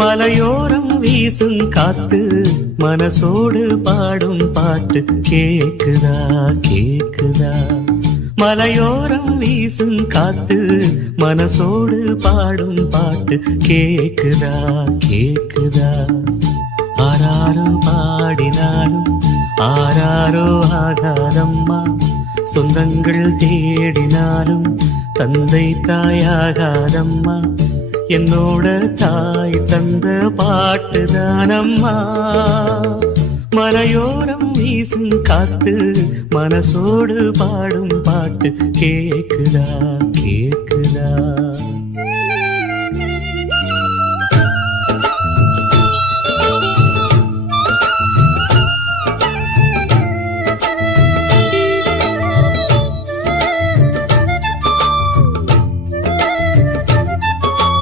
மலையோரம் வீசும் காத்து மனசோடு பாடும் பாட்டு கேக்குதா கேக்குதா. மலையோரம் வீசும் காத்து மனசோடு பாடும் பாட்டு கேக்குதா கேக்குதா. ஆராரோ பாடினாலும் ஆராரோ ஆகாதம்மா, சொந்தங்கள் தேடினாலும் தந்தை தாயாகாதம்மா. என்னோட தாய் தந்த பாட்டுதானம்மா. மலையோரம் வீசும் காத்து மனசோடு பாடும் பாட்டு கேக்குதா கேக்குதா.